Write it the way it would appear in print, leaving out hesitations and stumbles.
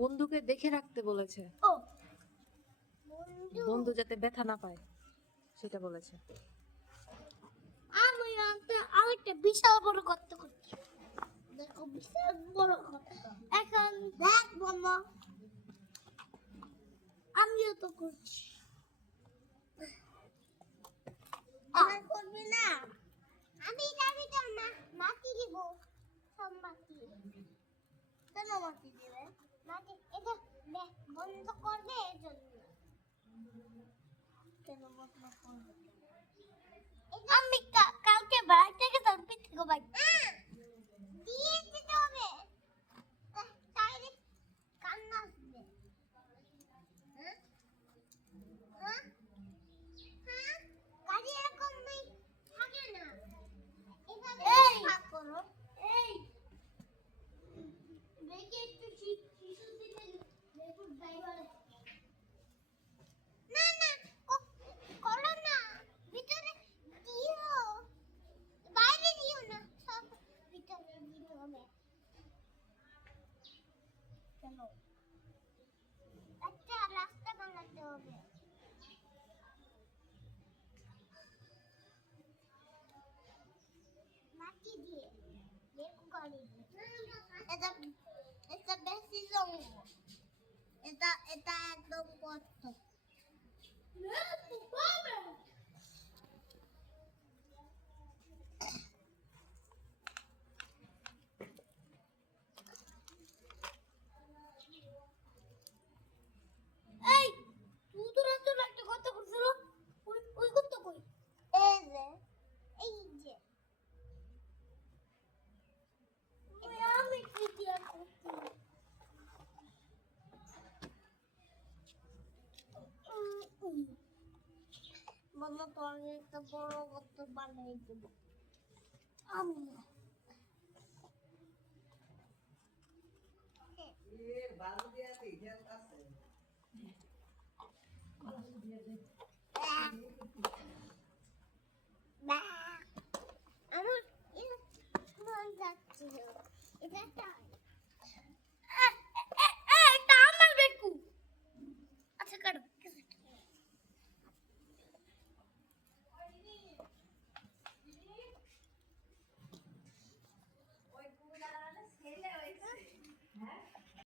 বন্ধুকে দেখে রাখতে বলেছে, ও বন্ধু বন্ধু যাতে ব্যথা না পায় সেটা বলেছে। আমি আরেকটা বিশাল বড় গর্ত করছি। দেখো বিশাল বড় গর্ত। এখন দেখ মামা, আমিও তো করছি। আর করবি না? আমি যাবি তো না, মাটি দিব। সব মাটি। কেন মাটি দিবে? মাটি এটা বন্ধ করবে এর জন্য। কেন বন্ধ করবে? আমি কালকে বাড়ি থেকে তরপি থেকে বাড়ি দিয়ে দিতে হবে। তাইলে কান্না আসবে। হ্যাঁ হ্যাঁ হ্যাঁ, গাড়ি এরকম থাকে না, এভাবে ভাগ করো। এই ব্রেকে একটু শিশু দিতে দেখো ড্রাইভার। না না, করো না, ভিতরে দিও, বাইরে দিও না, সব ভিতরে দিতে হবে। কেন? একটা রাস্তা বানাতে হবে। মাটি দিয়ে দেখো গাড়ি দিয়ে। এটা এটা বেশি জঙ্গল, এটা একদম কষ্ট। এই তুই তো রাস্তা একটা কথা করছিল, ওই কথা কই? এই যে আমি কি দিয়া করছি? মামা তোর একটা বড় গর্ত বানাই দেব আমি। আমার যাচ্ছিল এটা একটা